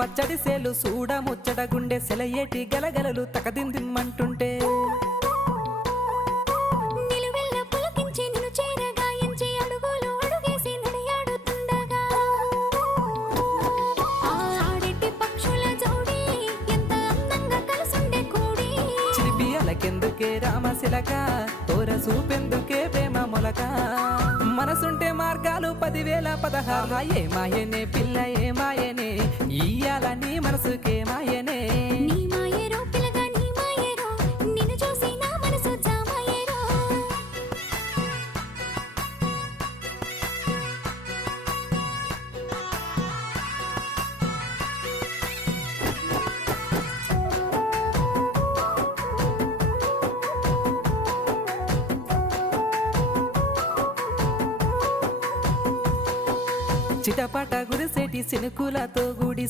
పచ్చడి సేలు సూడ ముచ్చట గుండె సెలయేటి గలగలలు తకదిందిమ్మంటుంటే నిలువెల్ల పులకించి నిన్ను చేరగాయించి అడుగులు అడుగేసి నడియాడుతుండగా ఆడెట్టి పక్షుల జోడి ఎంత అందంగా కలుసుండే కూడి చిలిపియలకెందుకే రామశిలక తోర సూపెందుకే ప్రేమ మొలక మనసుంటే మార్గాలు 10,016 ఏ మాయనే పిల్ల ఏ మాయనే ఇయ్యాల నీ మనసుకే మాయనే నీ మాయేరో పిల్లగా నీ మాయేరో నిన్ను చూసి నా మనసు జామాయేరో చిటపట గురిసేటి సినుకులతో గుడి